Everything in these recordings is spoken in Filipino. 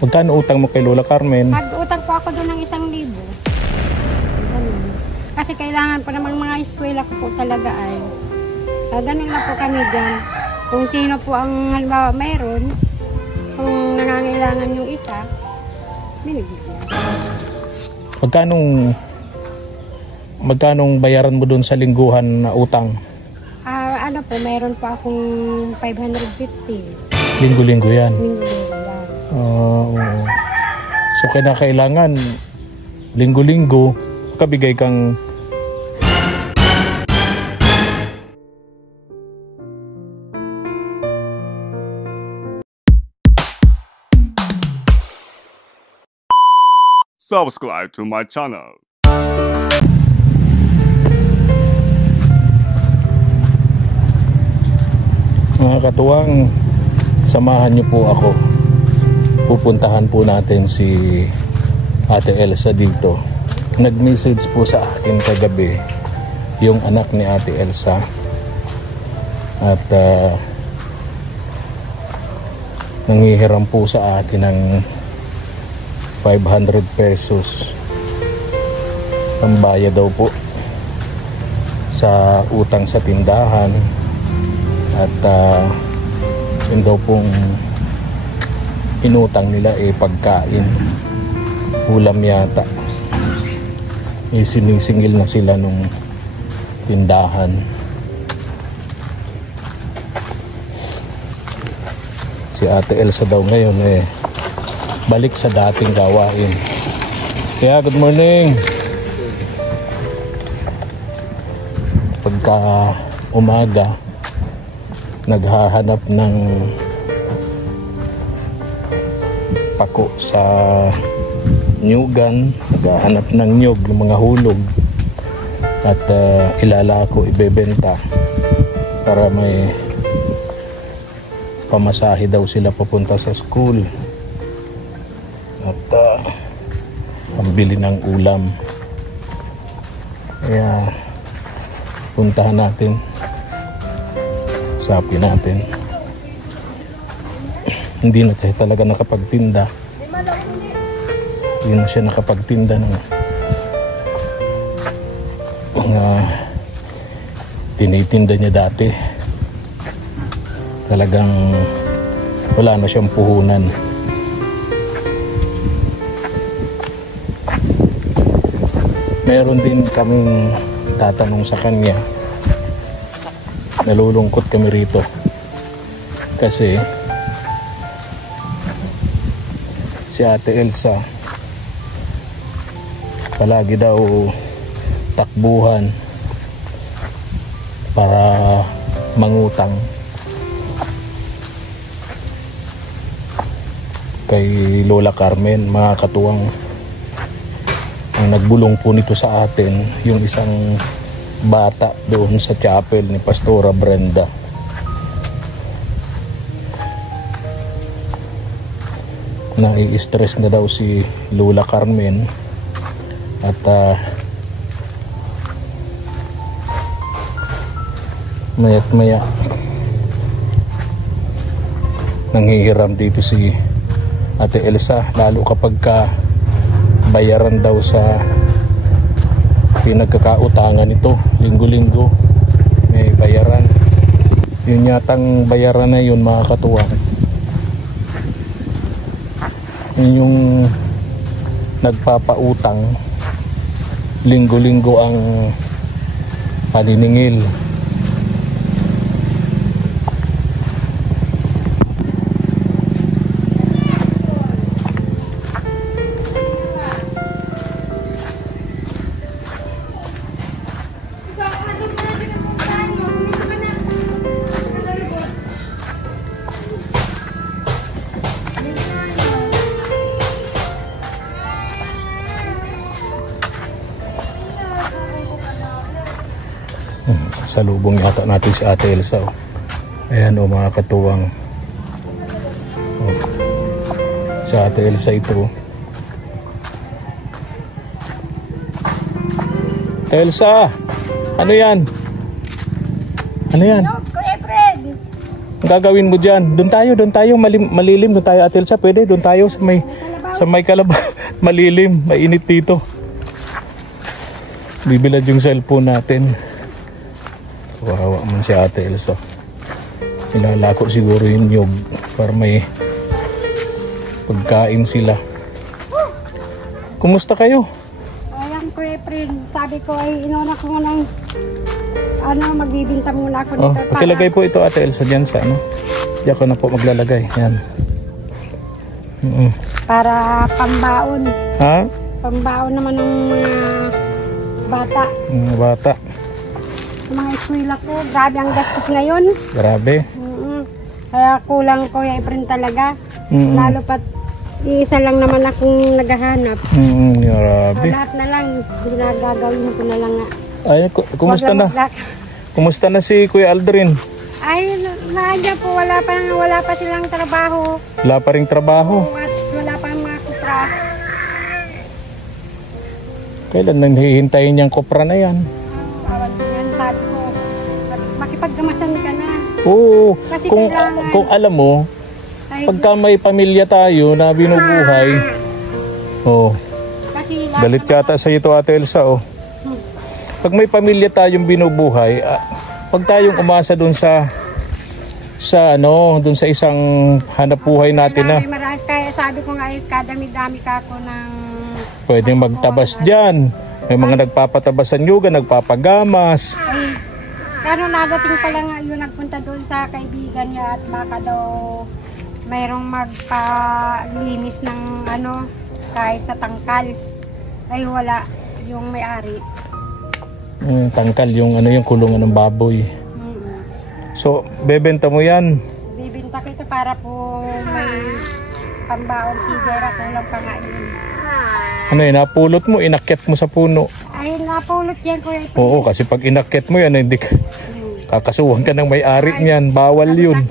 Magkano utang mo kay Lola Carmen? Nag-utang po ako doon ng 1,000. Ganun. Kasi kailangan pa namang mga eskwela ko po talaga ay. Ganun lang po kami dyan. Kung sino po ang halimbawa mayroon, kung nangangailangan yung isa, binibigyan. Magkanong bayaran mo doon sa lingguhan na utang? Ano po, mayroon po akong 550. Linggo-linggo yan? Linggo-linggo yan. Oo. So kailangan linggo-linggo kabigay kang subscribe to my channel. Mga katuwang, samahan niyo po ako. Pupuntahan po natin si Ate Elsa dito. Nag-message po sa akin kagabi yung anak ni Ate Elsa. At nanghihiram po sa atin ng 500 pesos. Pambaya daw po sa utang sa tindahan. At yun daw pong inutang nila pagkain, ulam yata. Sinisingil na sila nung tindahan. Si Ate Elsa daw ngayon balik sa dating gawain. Kaya good morning. Pagka umaga naghahanap ng pako sa nyugan, naghahanap ng nyug, ng mga hulog, at ilalako, ibebenta para may pamasahe daw sila papunta sa school at pambili ng ulam. Kaya puntahan natin, sabi natin. Hindi na siya talaga nakapagtinda. Hindi na siya nakapagtinda ng mga tinitinda niya dati. Talagang wala na siyang puhunan. Meron din kaming tatanong sa kanya. Nalulungkot kami rito kasi si Ate Elsa palagi daw takbuhan para mangutang kay Lola Carmen. Mga katuwang, ang nagbulong po nito sa atin yung isang bata doon sa chapel ni Pastora Brenda. Nai-stress na daw si Lola Carmen at maya't maya nanghihiram dito si Ate Elsa, lalo kapag bayaran daw sa pinagkakautangan nito. Linggo-linggo may bayaran. Yun yatang bayaran na yun, mga katuwang, yung nagpapautang, linggo-linggo ang paniningil. Salubong yata natin si Ate Elsa. Ayan o, mga katuwang. Si Ate Elsa ito. Elsa! Ano yan? Ano yan? Nyog, Kuya Fred! gagawin mo dyan? Doon tayo, malilim. Doon tayo, Ate Elsa. Pwede, doon tayo sa may kalabaw. Malilim, mainit dito. Bibilad yung cellphone natin. Wawa man si Ate Elsa. Nilalako siguro yung nyog para may pagkain sila. Kumusta kayo? Ayan ko, Efren. Sabi ko ay inuna ko ng magbibinta muna ako Oh, nito. pakilagay po ito, Ate Elsa, dyan sa ano. Diyan ko na po maglalagay. Yan. Para pambaon. Ha? Pambaon naman ng mga bata. Mga bata. Sa mga eskwela ko, grabe ang gastos ngayon. Grabe. Kaya kulang ko, Efren, talaga. Lalo pat iisa lang naman akong naghahanap. Grabe. Lahat na lang, ginagagawin ko na lang nga. Ay, kumusta na? Kumusta na si Kuya Aldrin? Ay, naandyan po, wala pa silang trabaho. Wala pa ring trabaho. At wala pa mga kupra. Kailan nang hihintayin niyang kopra na yan? Awan ko yan, sabi ko, makipagdamasan ka na. Oo. Kasi Kung alam mo, Ay, pagka may pamilya tayo na binubuhay, kasi galit yata sa ito, Ate Elsa, Pag may pamilya tayong binubuhay, pag tayong umasa dun sa isang hanapbuhay natin na kaya sabi ko nga, kadami-dami ka ako ng pwedeng magtabas dyan. May mga nagpapatabasan yuga, nagpapagamas. ay, nadating pa lang yung nagpunta doon sa kaibigan niya at baka daw mayroong magpalinis ng kahit sa tangkal. Ay wala, yung may-ari. Tangkal yung yung kulungan ng baboy. So, bebenta mo yan? Bibinta ko ito para po may pambaon sigara, kulang pa nga yun. Napulot mo, inakyat mo sa puno. Ay, napulot yan, Kuya. Oo, kasi pag inakyat mo yan, hindi ka, kakasuhan ka ng may-ari niyan. Bawal yun.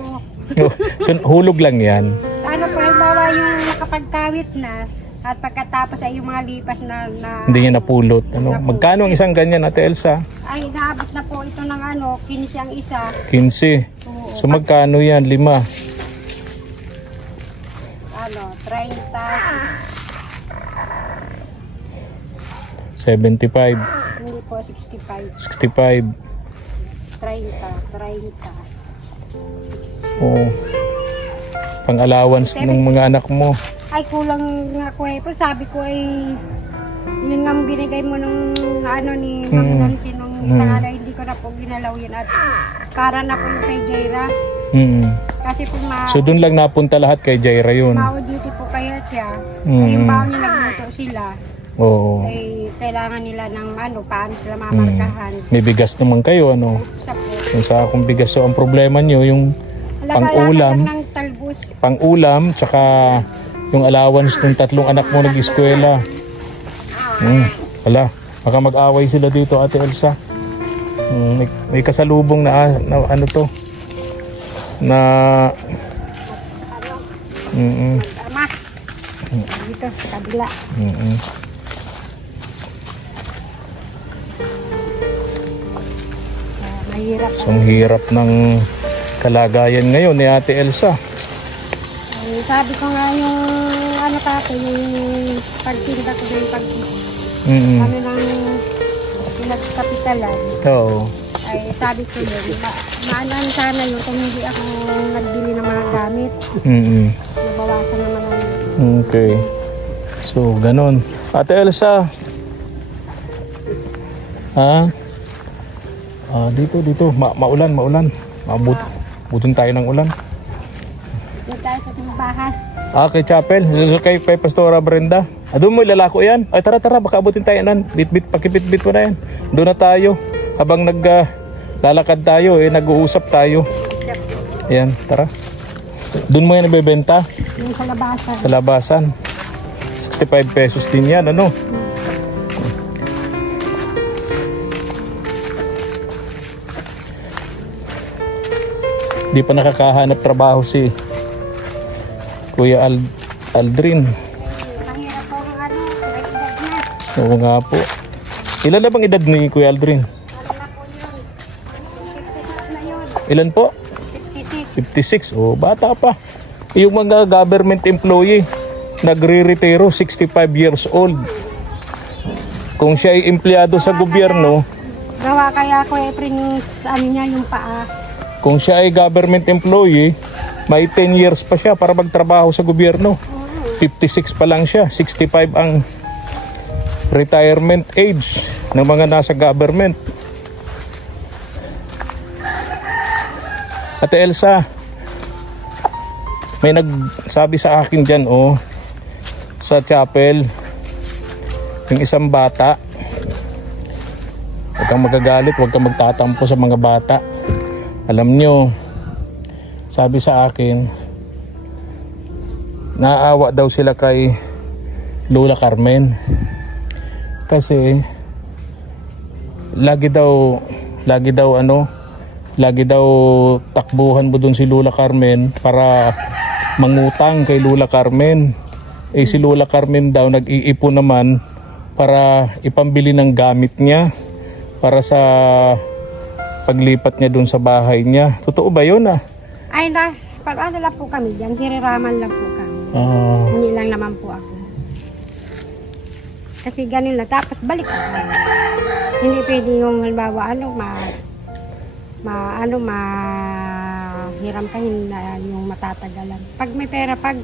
So, hulog lang yan. Po, bawa yung nakapagkawit na, at pagkatapos ay yung mga lipas na hindi niya napulot. Magkano ang isang ganyan, Ate Elsa? ay naabot na po ito ng 15 ang isa. 15. Oo. So magkano yan? 5? 30. 75. Hindi po, 65. 65. 30. Oo. Pang-allowance ng mga anak mo. Ay, kulang nga ko eh. Sabi ko ay, yun nga binigay mo nung ni Ma'am Nancy nung isang hindi ko na po ginalaw yun. At para na po yung kay Jaira. Kasi po So doon lang napunta lahat kay Jaira yun? Mauditi po kaya siya. Ay, yung baon niya nagluto sila. Oo. Ay, kailangan nila ng paano sila mamarkahan. May bigas naman kayo, Isa po. Yung sa akong bigas. So ang problema nyo, yung pang-ulam, ng talbos. Pang-ulam, tsaka yung allowance ng 3 anak mo nag-eskwela. Wala, baka mag-away sila dito, Ate Elsa. May kasalubong na to na Tama. Dito, sa kabila. Mahirap. So, ang hirap ng kalagayan ngayon ni Ate Elsa. Ay, sabi ko nga yung yung pagtinda ko yung nang pinagkapitalan. Oo. Ay, sabi ko yun, maanan sana yun kung hindi ako nagbili ng mga gamit. Nabawasan naman ako. Okay. So, ganun. Ate Elsa. Dito. Maulan. Mabutin tayo ng ulan. Dito tayo sa timbahan. Kay Chapel. Kay Pastora Brenda. Doon mo ilalako yan. Ay, tara. Baka abutin tayo nan. Pakipit-bit mo na yan. Doon na tayo. Habang lalakad tayo, nag-uusap tayo. Ayan, tara. Doon mo yan ibebenta? Yung sa labasan. Sa labasan. 65 pesos din yan, Di pa nakakahanap trabaho si Kuya Aldrin. Mahirap po ang may edad na. Oo nga po. Ilan na bang edad ni Kuya Aldrin? Na po yun. 56 na yun. Ilan po? 56. 56. O, bata pa. Yung mga government employee, nagre-retiro, 65 years old. Kung siya ay empleyado sa gobyerno, Gawa kaya ko yung ano niya, yung paa. kung siya ay government employee, may 10 years pa siya para magtrabaho sa gobyerno. 56 pa lang siya, 65 ang retirement age ng mga nasa government. Ate Elsa, may nagsabi sa akin dyan, sa chapel, yung isang bata, huwag kang magagalit, huwag kang magtatampo sa mga bata. Alam nyo, sabi sa akin, naawa daw sila kay Lola Carmen. Kasi, lagi daw takbuhan mo dun si Lola Carmen para mangutang kay Lola Carmen. Si Lola Carmen daw nag-iipon naman para ipambili ng gamit niya para sa paglipat niya dun sa bahay niya. Totoo ba yun Ay, ano lang po kami dyan, hiriraman lang po kami. Hindi lang naman po ako. Kasi ganun lang, tapos balik ako. Hindi pwede yung halimbawa, hiram ka, yung matatagalan. Pag may pera, pag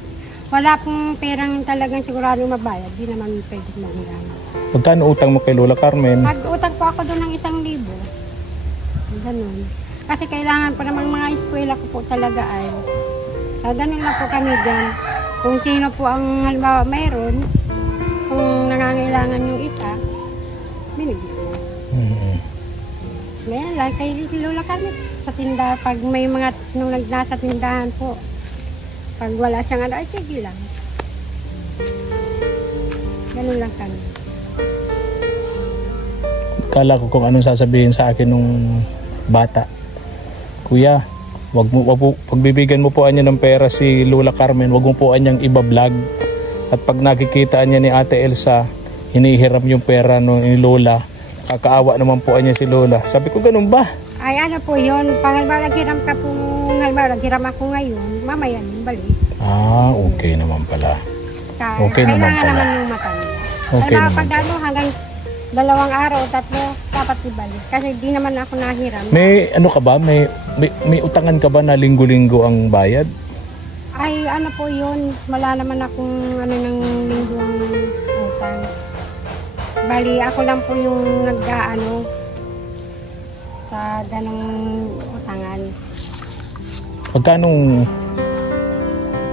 wala pong perang talagang sigurado mabayad, di naman pwede maghiram. Magkano utang mo kay Lola Carmen? Pag-utang po ako doon ng 1,000. Ganun. Kasi kailangan pa naman mga eskwela ko po talaga ay ganun lang po kami dyan. Kung sino po ang halimbawa mayroon, kung nangangailangan yung isa, binigyan ko. Ngayon lang, kay Lola kami sa tindahan, pag may mga nung nasa tindahan po, pag wala siyang ay sige lang. Ganun lang kami. Kala ko kung anong sasabihin sa akin nung bata. Kuya, pagbibigyan mo po niya ng pera si Lola Carmen, wag mo po niyang iba-vlog. At pag nakikita niya ni Ate Elsa, hinihiram yung pera ni Lola, kakaawa naman po niya si Lola. Sabi ko, ganun ba? Ay ano po yun, pag naghiram ka po, naghiram ako ngayon, mamaya balik. Okay naman pala. Okay kailangan naman pala. naman yung matanda. Okay naman. Pag hanggang 2 araw, 3, dapat ibalik. Kasi di naman ako nahiram. May ano ka ba? May utangan ka ba na linggo-linggo ang bayad? Ay ano po yun, wala naman akong ng linggong utang. Bali, ako lang po yung sa ganong utangan.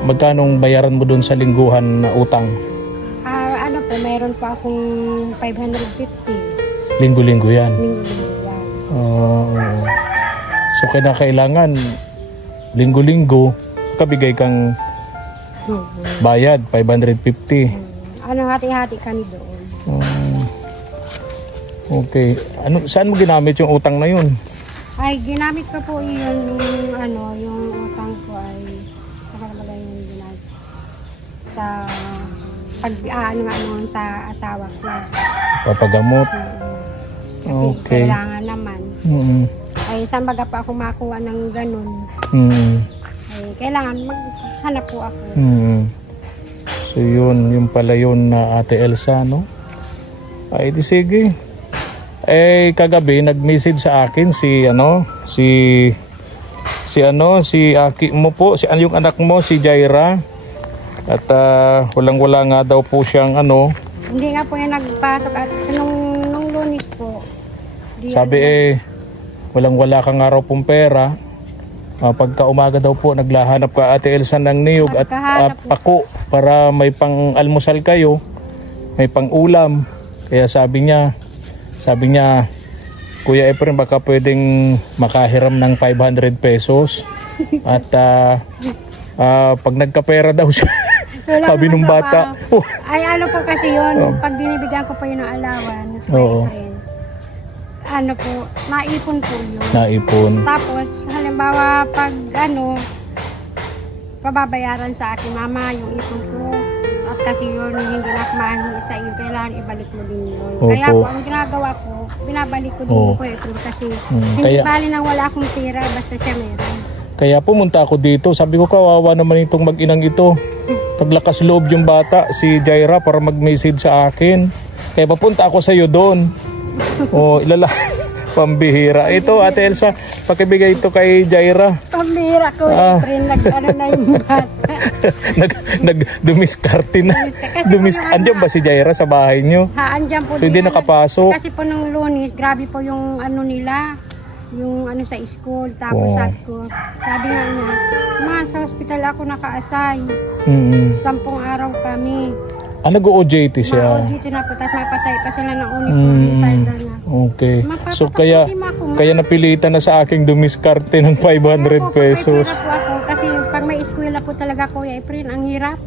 Magkanong bayaran mo doon sa lingguhan na utang? Mayroon pa akong 550. Linggo-linggo yan? Linggo-linggo yan. So kailangan linggo-linggo kabigay kang bayad, 550. Hati-hati kami doon. Okay. Saan mo ginamit yung utang na yun? Ay, ginamit ko po yun, yung utang ko ay, yung ginamit sa sa asawa ko. Papagamot? Kasi Okay. kailangan naman. Ay, saan baga pa ako makuha ng ganun. Ay, kailangan maghanap po ako. So yun pala yun na Ate Elsa, no? Ay, di sige. Kagabi nag-message sa akin si Aki mo po, yung anak mo, si Jaira. At walang-wala nga daw po siyang Hindi nga po yung nagpasok at nung Lunes po. Sabi walang-wala ka nga raw pong pera. Pagka umaga daw po naglahanap ka Ate Elsa ng niyog at pako para may pang-almusal kayo, may pang-ulam. Kaya sabi niya, Kuya Efren, baka pwedeng makahiram ng 500 pesos. At pag nagkapera daw siya, sabi nung bata. Ay, po kasi yun, pag binibigyan ko pa yun ng alawan, naipon po yun. Naipon. Tapos, halimbawa, pag pababayaran sa akin, mama, yung ipon ko. At kasi yun, hindi na kumahin sa iyo, kailangan ibalik mo din yun. Kaya po, ang ginagawa ko, binabalik ko din yung Kuya Efren kasi hindi bali nang wala akong tira, basta siya meron. Kaya pumunta ako dito. Sabi ko, kawawa naman itong mag-inang ito. Paglakas loob yung bata, si Jaira, para mag-message sa akin. Kaya papunta ako sa iyo doon. O, pambihira. Ito, Ate Elsa, pakibigay ito kay Jaira. Pambihira ko, friend, nag-ano na yung bata. Nag-dumiskarte na. Andiyan ba si Jaira sa bahay nyo? Andyan po. So, hindi nakapasok? Kasi po nung Lunes, grabe po yung ano nila, yung ano sa school, tapos sabi nga niya, sa hospital ako naka-assign. 10 araw kami. Nag-OJT siya? OJT na po, tapos mapatay pa sila ng uniform. Okay. So kaya napilitan na sa aking dumiskarte ng 500 pesos. Kasi pag may eskwela po talaga, Kuya Efren, ang hirap.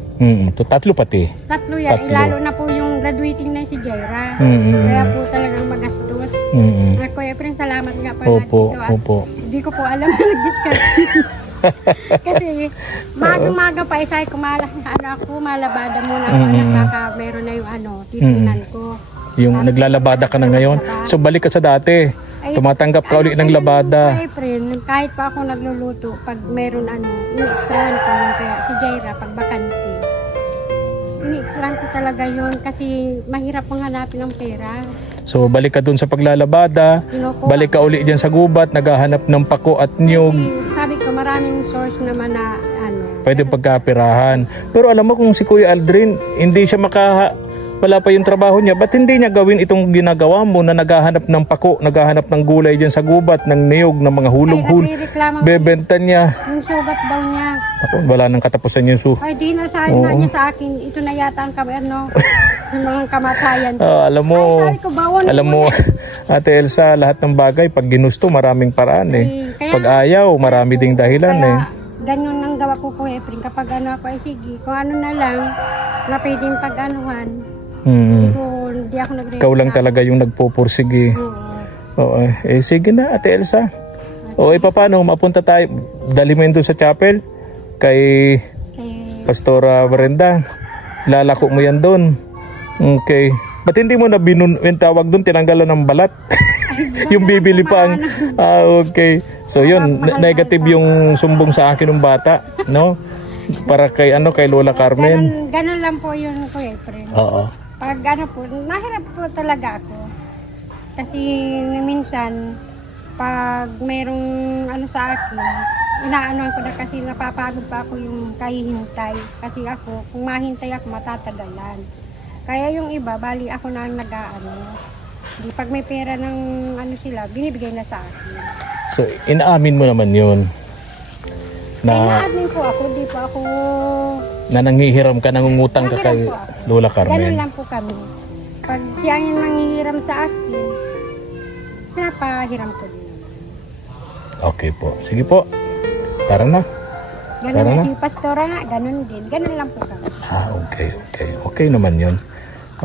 Tatlo pati? Tatlo yan. Lalo na po yung graduating na si Jaira. Kaya po talagang magastos. Kuya Efren, salamat nga pala dito. Opo. Hindi ko po alam na nag-discard. Kasi maga pa isay ko malabada muna ako baka meron na yung titinan ko. Yung naglalabada ka na ngayon. So balik ka sa dati. Tumatanggap ka ulit ng labada. Kahit pa ako nagluluto, pag meron ini-extrahan ko yun. Kaya si Jaira, pag bakante, ini-extrahan ko talaga yun kasi mahirap pang hanapin ng pera. So balik ka dun sa paglalabada, balik ka uli dyan sa gubat, naghahanap ng pako at niyog. Sabi ko, maraming source naman na pwede pagkapirahan. Pero alam mo kung si Kuya Aldrin, hindi siya wala pa yung trabaho niya, ba't hindi niya gawin itong ginagawa mo na naghahanap ng pako, naghahanap ng gulay dyan sa gubat, ng niyog, ng mga hulog-hulog, bebenta niya. Yung sugat daw niya. Ako, wala nang katapusan yung Ay, di na sabi na niya sa akin, ito na yata ang sa mga kamatayan. Alam mo, sabi ko, alam mo, Ate Elsa, lahat ng bagay, pag ginusto, maraming paraan pag ayaw, marami ding dahilan Ganyan ang gawa ko, Kuya Efren, kapag ako, sige, kung na lang, na pwedeng pag-anuhan. Hindi ako nagre-reklamo. Ikaw lang talaga yung nagpupursige. Oo. Sige na, Ate Elsa. Paano? Mapunta tayo. Dali mo yun doon sa chapel. Kay Pastora Brenda. Lalako mo yan doon. Okay. Ba't hindi mo na yung tawag doon, tinanggalan ng balat? Yung bibili pa ang... okay. So yun, negative yung sumbong sa akin ng bata. No? Para kay Lola Carmen. Ganun lang po yun, Kuya Efren. Oo. Pag po, nahirap po talaga ako. Kasi minsan, pag mayroong sa akin, inaanoan ko na kasi napapagod pa ako yung kahihintay. Kasi ako, kung mahintay ako, matatagalan. Kaya yung iba, bali ako na Di pag may pera ng sila, binibigay na sa akin. So, inaamin mo naman yun? Inaamin ko ako, di pa ako... Na nanghihiram ka, nangungutang ka kay Lola Carmen? Ganun lang po kami. Pag siya yung nanghihiram sa akin, pinapahiram ko din. Okay po. Sige po. Tara na. Ganun na si Pastora nga, ganun din. Ganun lang po kami. Okay. Okay naman yun.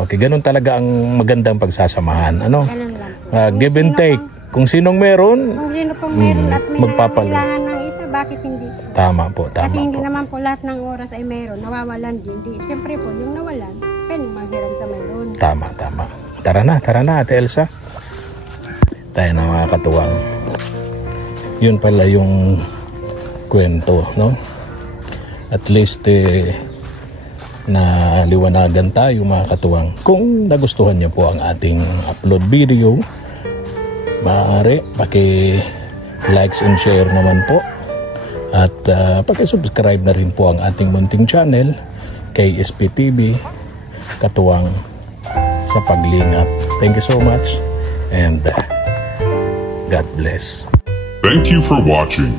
Okay, ganun talaga ang magandang pagsasamahan. Ganun lang po. Give and take. Kung sinong meron, kung sino pong meron at may nangangailangan ng isa, bakit hindi? Tama po. Kasi hindi naman po lahat ng oras ay meron. Nawawalan din. Siyempre po, yung nawalan, pwede maghiram sa meron. Tama. Tara na, Ate Elsa. Tayo na mga katuwang. Yun pala yung kwento, no? At least, na liwanagan tayo mga katuwang. Kung nagustuhan niyo po ang ating upload video, maaari paki-likes and share naman po. At paki-subscribe na rin po ang ating munting channel, KSP-TV, Katuwang sa Paglingap. Thank you so much and God bless. Thank you for watching.